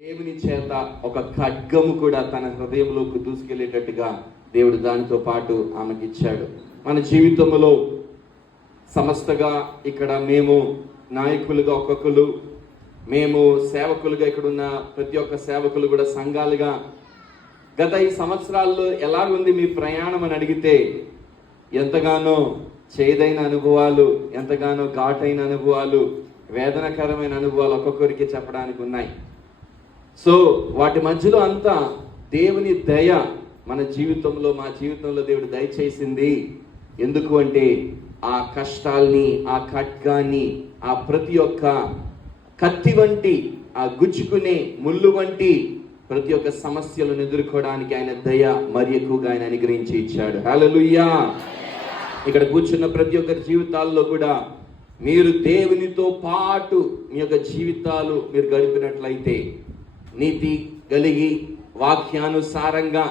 దేవుని చేత ఒక ఖడ్గము కూడా తన హృదయంలోకి దూసుకెళ్ళేటట్టుగా దేవుడు దానితో పాటు ఆమెకి ఇచ్చాడు. మన జీవితంలో సమస్తగా ఇక్కడ మేము నాయకులుగా ఒక్కొక్కరు, మేము సేవకులుగా ఇక్కడున్న ప్రతి ఒక్క సేవకులు కూడా సంఘాలుగా గత ఈ సంవత్సరాల్లో ఎలాగుంది మీ ప్రయాణం అని అడిగితే ఎంతగానో చేదైన అనుభవాలు, ఎంతగానో ఘాటైన అనుభవాలు, వేదనకరమైన అనుభవాలు ఒక్కొక్కరికి చెప్పడానికి ఉన్నాయి. సో వాటి మధ్యలో అంతా దేవుని దయ మన జీవితంలో, మా జీవితంలో దేవుడు దయచేసింది. ఎందుకు అంటే ఆ కష్టాల్ని, ఆ ఖడ్గాన్ని, ఆ ప్రతి ఒక్క కత్తి వంటి, ఆ గుచ్చుకునే ముళ్ళు వంటి ప్రతి ఒక్క సమస్యలను ఎదుర్కోవడానికి ఆయన దయ మరి ఎక్కువగా ఆయన అనుగ్రహించి ఇచ్చాడు. హల్లెలూయా. ఇక్కడ కూర్చున్న ప్రతి ఒక్కరి జీవితాల్లో కూడా మీరు దేవునితో పాటు మీ యొక్క జీవితాలు మీరు గడిపినట్లయితే, నీతి కలిగి వాక్యానుసారంగా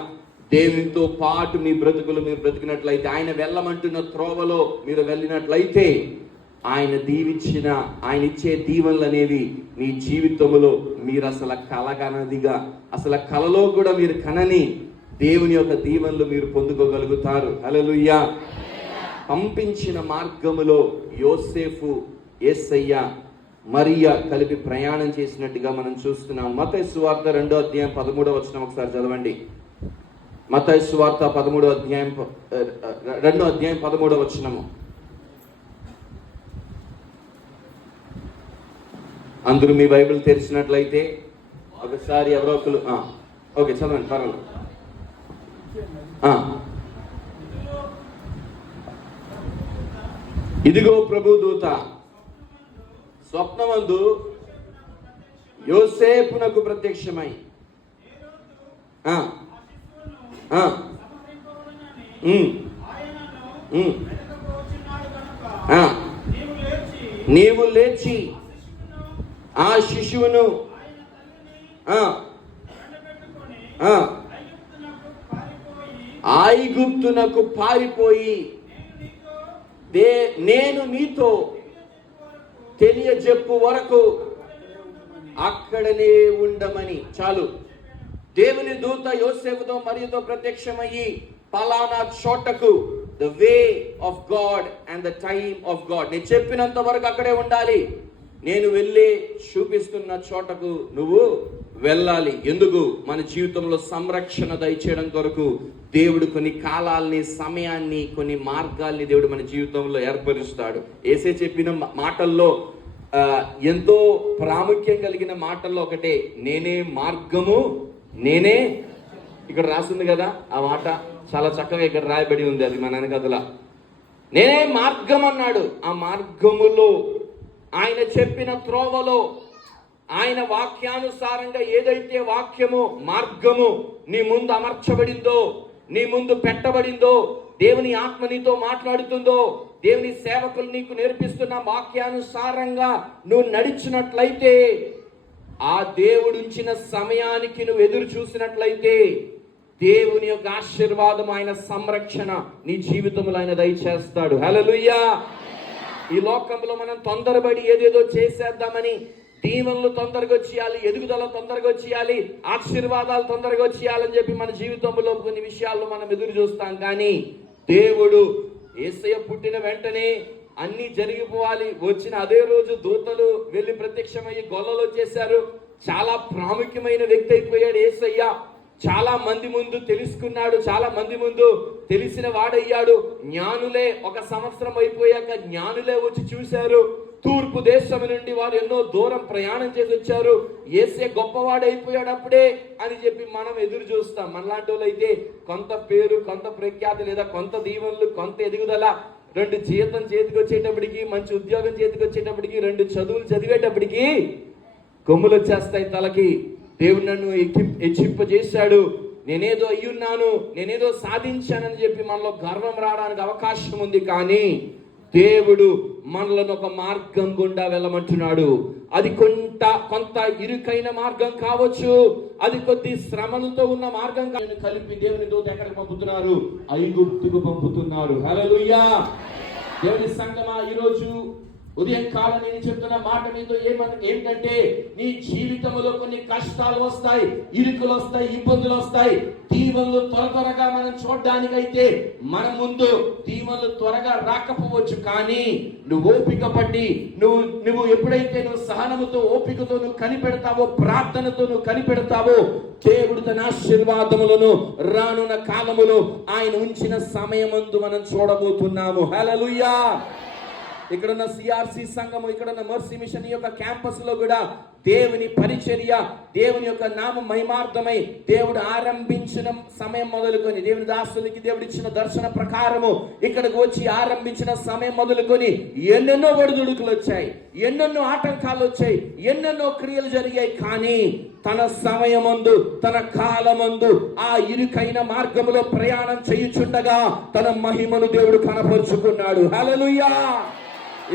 దేవునితో పాటు మీ బ్రతుకులు మీరు బ్రతికినట్లయితే, ఆయన వెళ్ళమంటున్న త్రోవలో మీరు వెళ్ళినట్లయితే, ఆయన దీవించిన, ఆయన ఇచ్చే దీవెనలు అనేవి మీ జీవితంలో మీరు అసలు కలగనదిగా, అసలు కలలో కూడా మీరు కనని దేవుని యొక్క దీవెనలు మీరు పొందుకోగలుగుతారు. హల్లెలూయా. పంపించిన మార్గములో యోసేపు, యేసయ్య, మరియా కలిపి ప్రయాణం చేసినట్టుగా మనం చూస్తున్నాం. మత్తయి సువార్త 2వ అధ్యాయం 13వ వచనం ఒకసారి చదవండి. మత్తయి సువార్త 2వ అధ్యాయం 13వ వచనము. అందరూ మీ బైబిల్ తెరిచినట్లయితే ఒకసారి ఎవరో ఒకరు ఓకే చదవండి, పర్వాలేదు. ఇదిగో ప్రభు దూత స్వప్నమందు యోసేపునకు ప్రత్యక్షమై నీవు లేచి ఆ శిశువును ఐగుప్తునకు పారిపోయి నేను నీతో తెలియజెప్పు వరకు అక్కడనే ఉండమని. చాలు. దేవుని దూత యోసేపుతో మరియుతో ప్రత్యక్షమయ్యి పలానా చోటకు, the way of God and the time of God, నేను చెప్పినంత వరకు అక్కడే ఉండాలి. నేను వెళ్ళి చూపిస్తున్న చోటకు నువ్వు వెళ్ళాలి. ఎందుకు? మన జీవితంలో సంరక్షణ దయచేయడం కొరకు దేవుడు కొన్ని కాలాల్ని, సమయాన్ని, కొన్ని మార్గాల్ని దేవుడు మన జీవితంలో ఏర్పరుస్తాడు. యేసే చెప్పిన మాటల్లో ఎంతో ప్రాముఖ్యం కలిగిన మాటల్లో ఒకటే, నేనే మార్గము, నేనే, ఇక్కడ రాసింది కదా ఆ మాట, చాలా చక్కగా ఇక్కడ రాయబడి ఉంది. అది మన వెనకదల నేనే మార్గం అన్నాడు. ఆ మార్గములో, ఆయన చెప్పిన త్రోవలో, ఆయన వాక్యానుసారంగా ఏదైతే వాక్యము, మార్గము నీ ముందు అమర్చబడిందో, నీ ముందు పెట్టబడిందో, దేవుని ఆత్మ నీతో మాట్లాడుతుందో, దేవుని సేవకులు నీకు నేర్పిస్తున్న వాక్యానుసారంగా నువ్వు నడిచినట్లయితే, ఆ దేవుడు ఉంచిన సమయానికి నువ్వు ఎదురు చూసినట్లయితే, దేవుని యొక్క ఆశీర్వాదం, ఆయన సంరక్షణ నీ జీవితంలో ఆయన దయచేస్తాడు. హల్లెలూయా. ఈ లోకంలో మనం తొందరపడి ఏదేదో చేసేద్దామని, దీవెనలు తొందరగా వచ్చేయాలి, ఎదుగుదల తొందరగా వచ్చేయాలి, ఆశీర్వాదాలు తొందరగా వచ్చేయాలని చెప్పి మన జీవితంలో కొన్ని విషయాల్లో మనం ఎదురు చూస్తాం. కానీ దేవుడు యేసయ్య పుట్టిన వెంటనే అన్ని జరిగిపోవాలి, వచ్చిన అదే రోజు దూతలు వెళ్ళి ప్రత్యక్షమయ్యి గొల్లలు వచ్చేసారు. చాలా ప్రాముఖ్యమైన వ్యక్తి అయిపోయాడు యేసయ్య. చాలా మంది ముందు తెలుసుకున్నాడు, చాలా మంది ముందు తెలిసిన వాడయ్యాడు. జ్ఞానులే 1 సంవత్సరం అయిపోయాక జ్ఞానులే వచ్చి చూశారు. తూర్పు దేశం నుండి వారు ఎన్నో దూరం ప్రయాణం చేసి వచ్చారు. యేసే గొప్పవాడైపోయాడు అప్పుడే అని చెప్పి మనం ఎదురు చూస్తాం. మనలాంటి వాళ్ళు అయితే కొంత పేరు, కొంత ప్రఖ్యాతి, లేదా కొంత దీవెనలు, కొంత ఎదుగుదల, 2 జీతం చేతికి వచ్చేటప్పటికి, మంచి ఉద్యోగం చేతికి వచ్చేటప్పటికి, 2 చదువులు చదివేటప్పటికి కొమ్ములు వచ్చేస్తాయి తలకి. దేవుడు నన్ను హెచ్చింపజేశాడు, నేనేదో అయ్యున్నాను, నేనేదో సాధించానని చెప్పి మనలో గర్వం రావడానికి అవకాశం ఉంది. కానీ దేవుడు మనలను ఒక మార్గం గుండా వెళ్ళమంటున్నాడు. అది కొంత ఇరుకైన మార్గం కావచ్చు, అది కొద్ది శ్రమలతో ఉన్న మార్గం కలిపి దేవుని దూత ఎక్కడికి పంపుతున్నారు? ఐగుప్తుకు పంపుతున్నారు. హల్లెలూయా. దేవుని సంగమా, ఈరోజు ఉదయం కాలం నేను చెప్తున్న మాట మీతో ఏమిటంటే, నీ జీవితంలో కొన్ని కష్టాలు వస్తాయి, ఇరుకులు వస్తాయి, ఇబ్బందులు వస్తాయి. దీవెనలు త్వరగా మనం చూడడానికైతే మన ముందు దీవెనలు త్వరగా రాకపోవచ్చు. కానీ నువ్వు ఓపిక పట్టి నువ్వు ఎప్పుడైతే నువ్వు సహనముతో ఓపికతో నువ్వు కనిపెడతావో, ప్రార్థనతో నువ్వు కనిపెడతావో, దేవుడు తన ఆశీర్వాదములను రానున్న కాలములో ఆయన ఉంచిన సమయమందు మనం చూడబోతున్నాము. హల్లెలూయా. ఇక్కడున్న సిఆర్సి సంఘము, ఇక్కడున్న మర్సీ మిషన్ యొక్క క్యాంపస్ లో కూడా దేవుని పరిచర్య, దేవుని యొక్క నామ మహిమార్థమై దేవుడు ఆరంభించిన సమయం మొదలుకొని, దేవుని దాసులకి దేవుడు ఇచ్చిన దర్శన ప్రకారము ఇక్కడికి వచ్చి ఆరంభించిన సమయం మొదలుకొని ఎన్నెన్నో ఒడిదుడుకులు వచ్చాయి, ఎన్నెన్నో ఆటంకాలు వచ్చాయి, ఎన్నెన్నో క్రియలు జరిగాయి. కానీ తన సమయమందు, తన కాలమందు ఆ ఇరుకైన మార్గములో ప్రయాణం చేయుచుండగా తన మహిమను దేవుడు కనపరుచుకున్నాడు. హల్లెలూయా.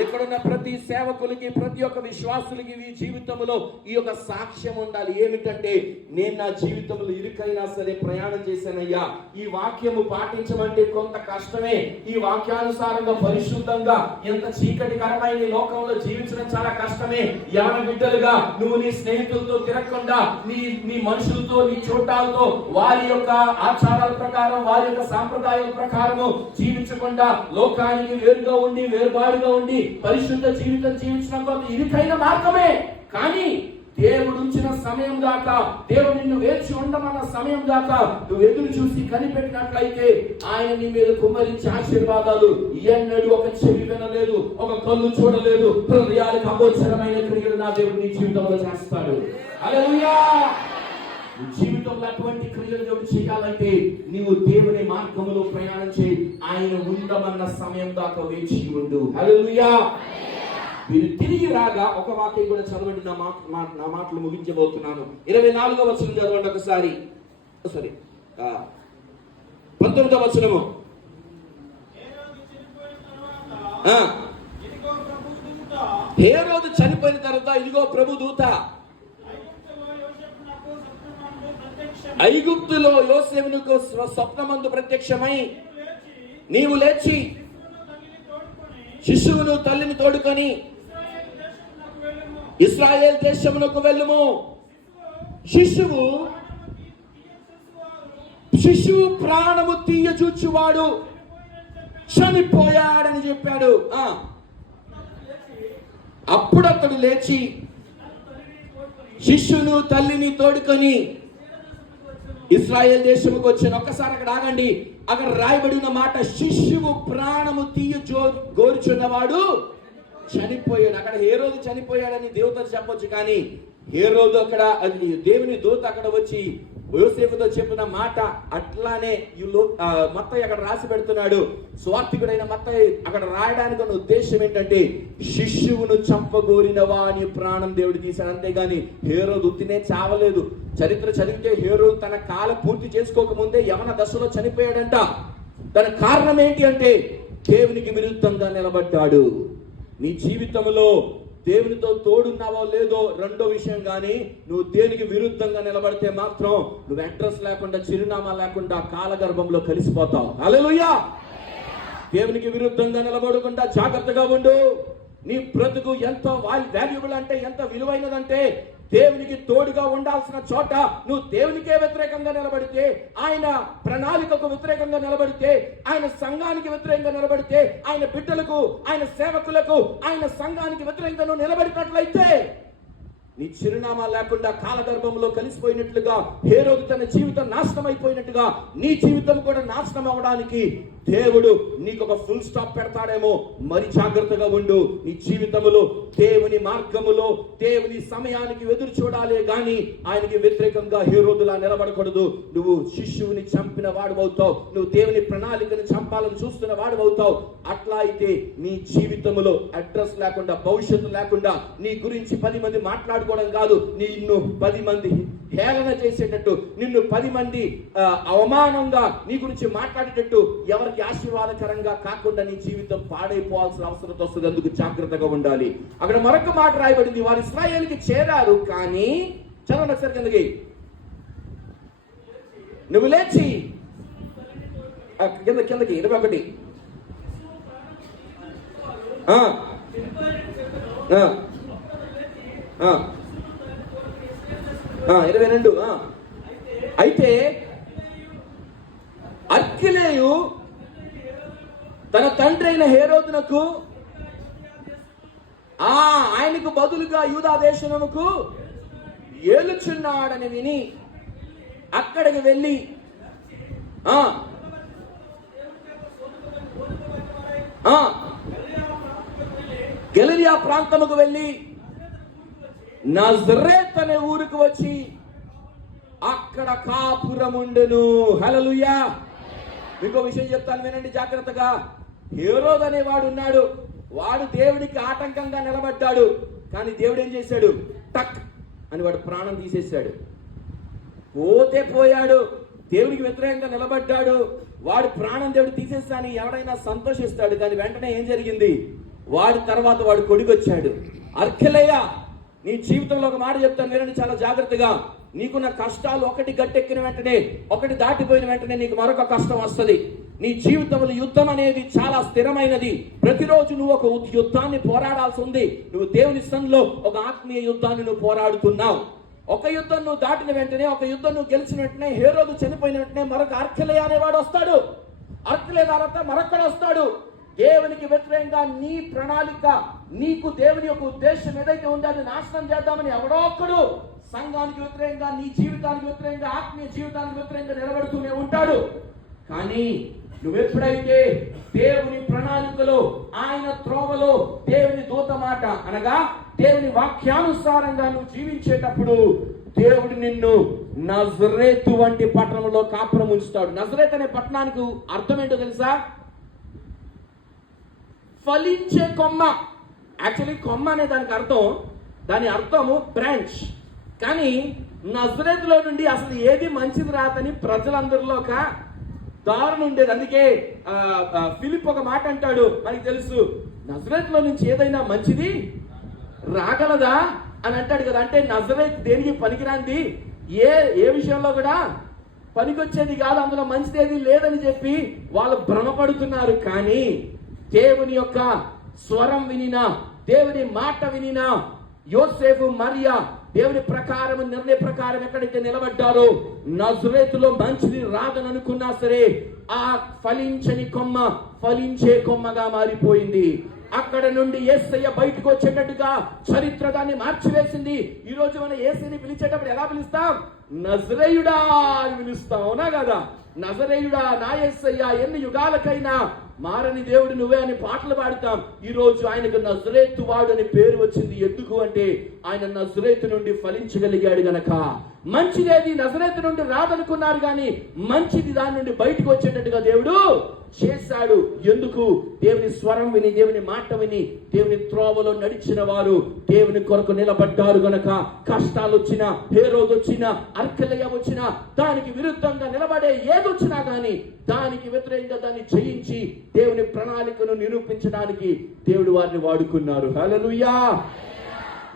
ఇక్కడున్న ప్రతి సేవకులకి, ప్రతి ఒక్క విశ్వాసులకి ఈ జీవితంలో ఈ యొక్క సాక్ష్యం ఉండాలి. ఏమిటంటే, నేను నా జీవితంలో ఇరుకైనా సరే ప్రయాణం చేశానయ్యా. ఈ వాక్యము పాటించమంటే కొంత కష్టమే. ఈ వాక్యానుసారంగా పరిశుద్ధంగా ఎంత చీకటికరమైన ఈ లోకంలో జీవించడం చాలా కష్టమే. యవన బిడ్డలుగా నువ్వు నీ స్నేహితులతో తిరగకుండా, నీ మనుషులతో, నీ చుట్టాలతో వారి యొక్క ఆచారాల ప్రకారం, వారి యొక్క సాంప్రదాయాల ప్రకారము జీవించకుండా లోకానికి వేరుగా ఉండి, వేరుబాటుగా ఉండి పరిశుద్ధ జీవితం జీవించడం కొంత ఇరుకైన మార్గమే. కానీ దేవుడు ఉంచిన సమయం దాకా, దేవుడు నిన్ను వేచి ఉండమన్న సమయం దాకా నువ్వు ఎదురు చూసి కనిపెట్టినట్లయితే ఆయన నీ మీద కుమ్మరించే ఆశీర్వాదాలు ఎన్నడూ ఒక చెవి వినలేదు, ఒక కళ్ళు చూడలేదు, హృదయాలకు అగోచరమైన క్రియలు నా దేవుడు నీ జీవితంలో చేస్తాడు. హల్లెలూయా. నీ జీవితంలో అటువంటి క్రియలు దేవుడు చేయాలంటే నీవు దేవుని మార్గంలో ప్రయాణం చేయి. ఆయన ఉండమన్న సమయం దాకా వేచి ఉండు. హల్లెలూయా. మీరు తిరిగి రాగా ఒక వాక్యం కూడా చదవండి, నా మాటలు ముగించబోతున్నాను. 24వ వచనం చదవండి ఒకసారి. 19వ వచనము. హేరోదు చనిపోయిన తర్వాత ఇదిగో ప్రభు దూత ఐగుప్తులో యోసేపునకు స్వప్నమందు ప్రత్యక్షమై, నీవు లేచి శిశువును తల్లిని తోడుకొని ఇశ్రాయేల్ దేశమునకు వెళ్ళుము. శిశువు ప్రాణము తీయచూచువాడు చనిపోయాడని చెప్పాడు. అప్పుడు అతడు లేచి శిశువును తల్లిని తోడుకొని ఇశ్రాయేల్ దేశముకు వచ్చాను. ఒక్కసారి అక్కడ ఆగండి. అక్కడ రాయబడిన మాట, శిశువు ప్రాణము గోరుచున్నవాడు చనిపోయాడు. అక్కడ హేరోదు చనిపోయాడని దేవత చెప్పొచ్చు, కానీ హేరోదు అక్కడ దేవుని దూత అక్కడ వచ్చి యోసేపుతో చెప్పిన మాట అట్లానే మత్తయి అక్కడ రాసి పెడుతున్నాడు. స్వార్థికుడైన మత్తయి అక్కడ రాయడానికి ఉన్న ఉద్దేశం ఏంటంటే, శిశువును చంపగోరిన వాని ప్రాణం దేవుడు తీశాడు. అంతేగాని హేరోదు ఉత్తినే చావలేదు. చరిత్ర చదివితే హేరోదు తన కాలం పూర్తి చేసుకోకముందే యవన దశలో చనిపోయాడంట. దానికి కారణం ఏంటి అంటే, దేవునికి విరుద్ధంగా నిలబడ్డాడు. నీ జీవితంలో దేవునితో తోడున్నావో లేదో రెండో విషయం, కానీ నువ్వు దేనికి విరుద్ధంగా నిలబడితే మాత్రం నువ్వు అడ్రస్ లేకుండా, చిరునామా లేకుండా కాలగర్భంలో కలిసిపోతావు. హల్లెలూయా. దేవునికి విరుద్ధంగా నిలబడకుండా జాగ్రత్తగా ఉండు. నీ బ్రతుకు ఎంత వాల్యుబుల్ అంటే, ఎంత విలువైనదంటే, దేవునికి తోడుగా ఉండాల్సిన చోట నువ్వు దేవునికే వ్యతిరేకంగా నిలబడితే, ఆయన ప్రణాళికకు వ్యతిరేకంగా నిలబడితే, ఆయన సంఘానికి వ్యతిరేకంగా నిలబడితే, ఆయన బిడ్డలకు, ఆయన సేవకులకు, ఆయన సంఘానికి వ్యతిరేకంగా నువ్వు నిలబడినట్లయితే నీ చిరునామా లేకుండా కాలగర్భంలో కలిసిపోయినట్లుగా, హేరోదు తన జీవితం నాశనం అయిపోయినట్టుగా నీ జీవితం కూడా నాశనం అవడానికి దేవుడు నీకు ఒక ఫుల్ స్టాప్ పెడతాడేమో. మరి జాగ్రత్తగా ఉండు. నీ జీవితంలో దేవుని మార్గములో దేవుని సమయానికి ఎదురు చూడాలి, గాని ఆయనకి వ్యతిరేకంగా హేరోదులా నిలబడకూడదు. నువ్వు శిశువుని చంపిన వాడు అవుతావు. నువ్వు దేవుని ప్రణాళికను చంపాలని చూస్తున్న వాడు అవుతావు. అట్లా అయితే నీ జీవితంలో అడ్రస్ లేకుండా, భవిష్యత్తు లేకుండా, నీ గురించి 10 మంది మాట్లాడుకోవడం కాదు, నిన్ను 10 మంది హేళన చేసేటట్టు, నిన్ను 10 మంది అవమానంగా నీ గురించి మాట్లాడేటట్టు, ఎవరికి ఆశీర్వాదకరంగా కాకుండా నీ జీవితం పాడైపోవాల్సిన అవసరం వస్తుంది. అందుకు జాగ్రత్తగా ఉండాలి. అక్కడ మరొక మాట రాయబడింది, వారు ఇశ్రాయేలుకి చేరారు, కానీ చదవండి ఒకసారి కిందకి. నువ్వు లేచి కిందకి 21 22. అయితే అర్కిలేయు తన తండ్రి అయిన హేరోదునకు ఆయనకు బదులుగా యూదా దేశముకు ఏలుచున్నాడని విని అక్కడికి వెళ్ళి గలిలియా ప్రాంతముకు వెళ్ళి నజరేత్ అనే ఊరికి వచ్చి అక్కడ కాపురముండెను. హల్లెలూయా. ఇంకో విషయం చెప్తాను, వినండి జాగ్రత్తగా. హేరోదు అనేవాడు ఉన్నాడు, వాడు దేవుడికి ఆటంకంగా నిలబడ్డాడు. కానీ దేవుడు ఏం చేశాడు? టక్ అని వాడు ప్రాణం తీసేశాడు. పోతే పోయాడు, దేవుడికి వ్యతిరేకంగా నిలబడ్డాడు, వాడు ప్రాణం దేవుడు తీసేస్తాని ఎవడైనా సంతోషిస్తాడు. కానీ వెంటనే ఏం జరిగింది? వాడి తర్వాత వాడు కొడుకొచ్చాడు. అర్కెలయ్య, నీ జీవితంలో ఒక మాట చెప్తాను, వినండి చాలా జాగ్రత్తగా. నీకున్న కష్టాలు ఒకటి గట్టెక్కిన వెంటనే, ఒకటి దాటిపోయిన వెంటనే నీకు మరొక కష్టం వస్తుంది. నీ జీవితంలో యుద్ధం అనేది చాలా స్థిరమైనది. ప్రతిరోజు నువ్వు ఒక యుద్ధాన్ని పోరాడాల్సి ఉంది. నువ్వు దేవుని సన్నిధిలో ఒక ఆత్మీయ యుద్ధాన్ని నువ్వు పోరాడుతున్నావు. ఒక యుద్ధం నువ్వు దాటిన వెంటనే, ఒక యుద్ధం నువ్వు గెలిచిన వెంటనే, హేరోదు చనిపోయిన వెంటనే మరొక అర్కెలయ్య అనేవాడు వస్తాడు. అర్కెలయ్య తర్వాత మరొకడు వస్తాడు. దేవునికి వ్యతిరేకంగా నీ ప్రణాళిక, నీకు దేవుని యొక్క ఉద్దేశం ఏదైతే ఉందో అది నాశనం చేద్దామని ఎవడో ఒక్కడు సంఘానికి వ్యతిరేకంగా, నీ జీవితానికి వ్యతిరేకంగా, ఆత్మీయ జీవితానికి వ్యతిరేకంగా నిలబడుతూనే ఉంటాడు. కానీ నువ్వెప్పుడైతే దేవుని ప్రణాళికలో, ఆయన త్రోవలో, దేవుని దూత మాట అనగా దేవుని వాక్యానుసారంగా నువ్వు జీవించేటప్పుడు దేవుడు నిన్ను నజరేతు వంటి పట్టణంలో కాపురం ఉంచుతాడు. నజరేత్ అనే పట్టణానికి అర్థం ఏంటో తెలుసా? ఫలించే కొమ్మ. యాక్చువల్లీ కొమ్మ అనే దాని అర్థము బ్రాంచ్. కానీ నజరేతులో నుండి అసలు ఏది మంచిది రాదని ప్రజలందరిలో ఒక దారుణ ఉండేది. అందుకే ఫిలిప్ ఒక మాట అంటాడు, మనకి తెలుసు, నజరేతులో నుంచి ఏదైనా మంచిది రాగలదా అని అంటాడు కదా. అంటే నజరేత్ దేనికి పనికిరాంది, ఏ విషయంలో కూడా పనికొచ్చేది కాదు, అందులో మంచిది ఏది లేదని చెప్పి వాళ్ళు భ్రమపడుతున్నారు. కానీ దేవుని యొక్క స్వరం వినినా, దేవుని మాట వినినా, యోసేపు మరియా దేవుని ప్రకారం, నిర్ణయ ప్రకారం ఎక్కడైతే నిలబడ్డారో, నజరేతులో మంచిది రాదని అనుకున్నా సరే ఆ ఫలించని కొమ్మ ఫలించే కొమ్మగా మారిపోయింది. అక్కడ నుండి యేసయ్య బయటకు వచ్చేటట్టుగా చరిత్ర దాన్ని మార్చివేసింది. ఈ రోజు మనం యేసయ్యని పిలిచేటప్పుడు ఎలా పిలుస్తాం? నజరేయుడా అని పిలుస్తాం, అవునా కదా? నజరేయుడా, నా యేసయ్య, ఎన్ని యుగాలకైనా మారని దేవుడు నువ్వే అని పాటలు పాడుతాం. ఈ రోజు ఆయనకు నజరేతు వాడు అని పేరు వచ్చింది. ఎందుకు అంటే ఆయన నజరేతు నుండి ఫలించగలిగాడు గనక. మంచిదేది నజరేతు నుండి రాదనుకున్నారు, కానీ మంచిది దాని నుండి బయటకు వచ్చేటట్టుగా దేవుడు చేశాడు. ఎందుకు? దేవుని స్వరం విని, దేవుని మాట విని, దేవుని త్రోవలో నడిచిన వారు దేవుని కొరకు నిలబడ్డారు గనక. కష్టాలు వచ్చినా, హేరోదు వచ్చినా, అర్కెలయ్య వచ్చినా, దానికి విరుద్ధంగా నిలబడే ఏదొచ్చినా కానీ దానికి వ్యతిరేకంగా దాన్ని జయించి దేవుని ప్రణాళికను నిరూపించడానికి దేవుడు వారిని వాడుకున్నారు. హల్లెలూయా.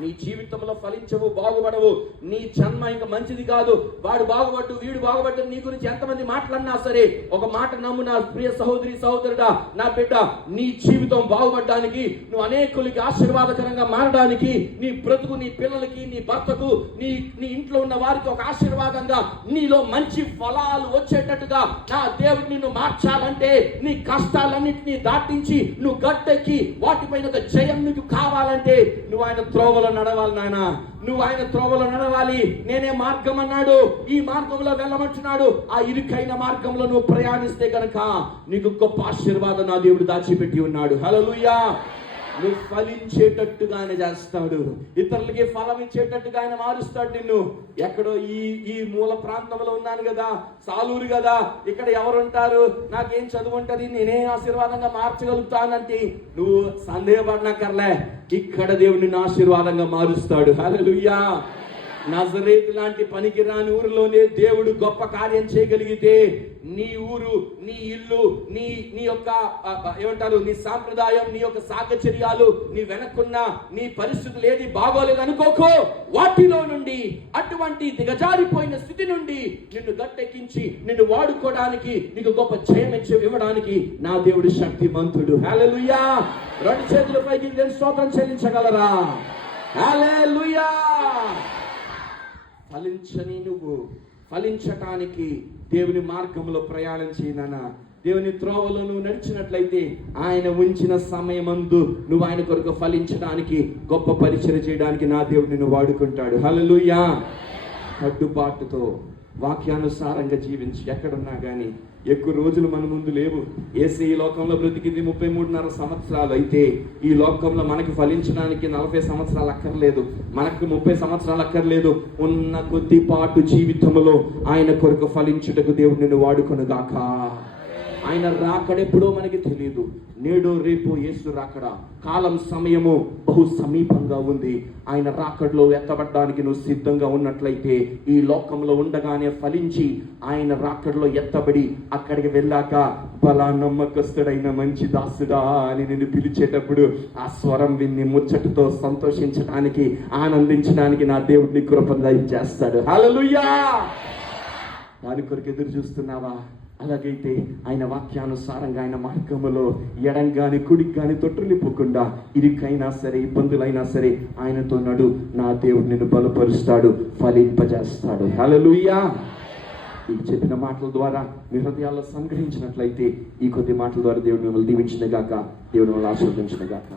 నీ జీవితంలో ఫలించవు, బాగుపడవు, నీ జన్మ ఇంకా మంచిది కాదు, వాడు బాగుపడ్డు, వీడు బాగుపడ్డు, నీ గురించి ఎంతమంది మాట్లాడినా సరే ఒక మాట నమ్ము నా ప్రియ సహోదరి సహోదరుడా, నా బిడ్డ, నీ జీవితం బాగుపడడానికి, నువ్వు అనేకులకి ఆశీర్వాదకరంగా మారడానికి, నీ బ్రతుకు, నీ పిల్లలకి, నీ భర్తకు, నీ ఇంట్లో ఉన్న వారికి ఒక ఆశీర్వాదంగా, నీలో మంచి ఫలాలు వచ్చేటట్టుగా నా దేవుడు నిన్ను మార్చాలంటే, నీ కష్టాలన్నింటినీ దాటించి నువ్వు గట్టెక్కి వాటిపైన ఒక జయం నీకు కావాలంటే నువ్వు ఆయన త్రోవలో నడవాలి నాయన. నువ్వు ఆయన త్రోవలో నడవాలి. నేనే మార్గం అన్నాడు, ఈ మార్గంలో వెళ్ళమంటున్నాడు. ఆ ఇరుకైన మార్గంలో నువ్వు ప్రయాణిస్తే కనుక నీకు గొప్ప ఆశీర్వాదం నా దేవుడు దాచిపెట్టి ఉన్నాడు. హల్లెలూయా. నువ్వు ఫలించేటట్టుగా ఆయన చేస్తాడు, ఇతరులకి ఫలం ఇచ్చేటట్టుగా ఆయన మారుస్తాడు నిన్ను. ఎక్కడో ఈ మూల ప్రాంతంలో ఉన్నాను కదా, సాలూరు కదా, ఇక్కడ ఎవరుంటారు, నాకేం చదువు ఉంటుంది, నేనే ఆశీర్వాదంగా మార్చగలుగుతానంటే నువ్వు సందేహపడనక్కర్లే, ఇక్కడ దేవుడు నిన్ను ఆశీర్వాదంగా మారుస్తాడు. హల్లెలూయా. నజరేతు లాంటి పనికిరాని ఊరిలోనే దేవుడు గొప్ప కార్యం చేయగలిగితే నీ ఊరు, నీ ఇల్లు, నీ నీ యొక్క ఏమంటారు, నీ సాంప్రదాయం, నీ యొక్క సాహచర్యాలు, నీ వెనక్కున్న నీ పరిస్థితులు ఏది బాగోలేదు అనుకోకో, వాటిలో నుండి, అటువంటి దిగజారిపోయిన స్థితి నుండి నిన్ను గట్టెక్కించి నిన్ను వాడుకోవడానికి, నీకు గొప్ప జయం ఇవ్వడానికి నా దేవుడు శక్తిమంతుడు. హల్లెలూయా. రెండు చేతుల పైకి స్తోత్రం చెల్లించగలరా? హల్లెలూయా. ఫలించని నువ్వు ఫలించటానికి దేవుని మార్గంలో ప్రయాణం చేయనా, దేవుని త్రోవలో నువ్వు నడిచినట్లయితే ఆయన ఉంచిన సమయమందు నువ్వు ఆయన కొరకు ఫలించడానికి, గొప్ప పరిచయం చేయడానికి నా దేవుడు నిన్ను వాడుకుంటాడు. హల్లెలూయా. కట్టుబాటుతో వాక్యానుసారంగా జీవించి ఎక్కడున్నా కానీ ఎక్కువ రోజులు మన ముందు లేవు. యేసు ఈ లోకంలో బ్రతికింది 33.5 సంవత్సరాలు. అయితే ఈ లోకంలో మనకి ఫలించడానికి 40 సంవత్సరాలు అక్కర్లేదు, మనకు 30 సంవత్సరాలు అక్కర్లేదు. ఉన్న కొద్దిపాటు జీవితంలో ఆయన కొరకు ఫలించుటకు దేవుడు నిన్ను వాడుకొనుగాక. ఆయన రాకడెప్పుడో మనకి తెలియదు. నేడు రేపు యేసు రాకడ, కాలం సమయము బహు సమీపంగా ఉంది. ఆయన రాకడలో ఎత్తబడ్డానికి నువ్వు సిద్ధంగా ఉన్నట్లయితే, ఈ లోకంలో ఉండగానే ఫలించి ఆయన రాకడలో ఎత్తబడి అక్కడికి వెళ్ళాక బలా నమ్మకస్తుడైన మంచి దాసుడా అని నిన్ను పిలిచేటప్పుడు ఆ స్వరం విన్ని ముచ్చటతో సంతోషించడానికి, ఆనందించడానికి నా దేవుడిని కృపగా ఇచ్చేస్తాడు. హల్లెలూయా. దాని కొరకు ఎదురు చూస్తున్నావా? అలాగైతే ఆయన వాక్యానుసారంగా ఆయన మార్గములో ఎడంగాని కుడిగాని తొట్టులిపోకుండా, ఇరుకైనా సరే ఇబ్బందులైనా సరే ఆయనతో నడు. నా దేవుడు నిన్ను బలపరుస్తాడు, ఫలింపజేస్తాడు. హల్లెలూయా. ఈ చెప్పిన మాటల ద్వారా మీ హృదయాల్లో సంగ్రహించినట్లయితే, ఈ కొద్ది మాటల ద్వారా దేవుడు మిమ్మల్ని దీవించిన గాక, దేవుడు మిమ్మల్ని ఆశీర్వదించిన గాక.